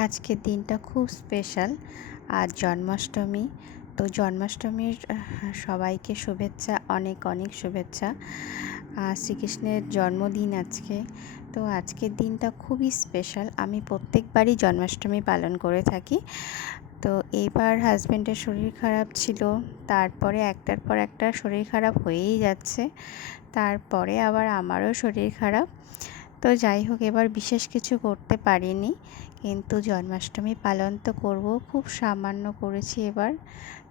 আজকের দিনটা খুব স্পেশাল। আজ জন্মাষ্টমী। তো জন্মাষ্টমীর সবাইকে শুভেচ্ছা, অনেক অনেক শুভেচ্ছা। শ্রীকৃষ্ণের জন্মদিন আজকে। তো আজকের দিনটা খুবই স্পেশাল। আমি প্রত্যেকবারই জন্মাষ্টমী পালন করে থাকি। তো এইবার হাজব্যান্ডের শরীর খারাপ ছিল, তারপরে একটার পর একটা শরীর খারাপ হয়েই যাচ্ছে, তারপরে আবার আমারও শরীর খারাপ। তো যাই হোক, এবার বিশেষ কিছু করতে পারিনি, কিন্তু জন্মাষ্টমী পালন তো করব। খুব সামান্য করেছি এবার।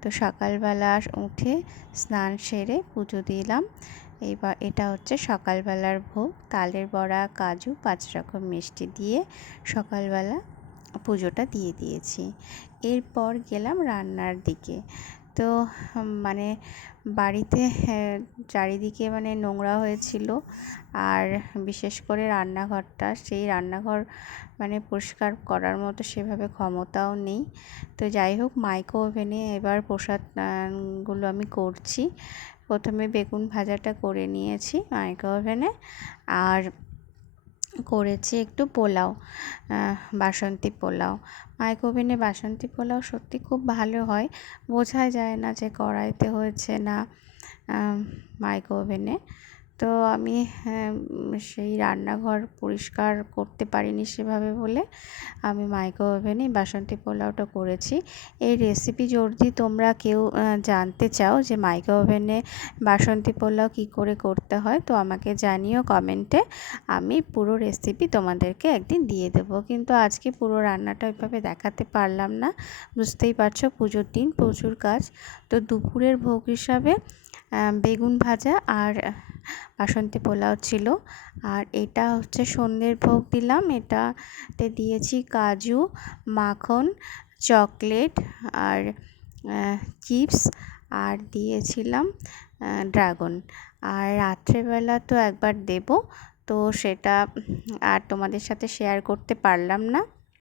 তো সকালবেলা উঠে স্নান সেরে পুজো দিলাম। এবার এটা হচ্ছে সকালবেলার ভোগ, তালের বড়া, কাজু, 5 রকম মিষ্টি দিয়ে সকালবেলা পুজোটা দিয়ে দিয়েছি। এরপর গেলাম রান্নার দিকে। তো মানে বাড়িতে চারিদিকে নোংরা হয়েছিল, আর বিশেষ করে রান্নাঘরটা, সেই রান্নাঘর পরিষ্কার করার মতো সেভাবে ক্ষমতাও নেই। তো যাই হোক, মাইক্রো ওভেনে এবার প্রসাদগুলো আমি করছি। প্রথমে বেগুন ভাজাটা করে নিয়েছি মাইক্রো ওভেনে, আর করেছি একটু পোলাও, বাসন্তী পোলাও। মাইক্রো ওভেনে বাসন্তী পোলাও সত্যি খুব ভালো হয়, বোঝা যায় না যে কড়াইতে হয়েছে না মাইক্রো ওভেনে। তো আমি সেই রান্নাঘর পরিষ্কার করতে পারিনি সেভাবে বলে আমি মাইক্রো ওভেনে বাসন্তী পোলাওটা করেছি। এই রেসিপি যদি তোমরা কেউ জানতে চাও যে মাইক্রো ওভেনে বাসন্তী পোলাও কী করে করতে হয়, তো আমাকে জানিও কমেন্টে। আমি পুরো রেসিপি তোমাদেরকে একদিন দিয়ে দেবো, কিন্তু আজকে পুরো রান্নাটা ওইভাবে দেখাতে পারলাম না। বুঝতেই পারছো, পুজোর দিন প্রচুর কাজ। তো দুপুরের ভোগ হিসাবে বেগুন ভাজা আর বাসন্তী পোলাও ছিল। আর এটা হচ্ছে সন্ধ্যের ভোগ দিলাম। এটাতে দিয়েছি কাজু, মাখন, চকলেট আর চিপস, আর দিয়েছিলাম ড্রাগন। আর রাত্রেবেলা তো একবার দেব, তো সেটা আর তোমাদের সাথে শেয়ার করতে পারলাম না।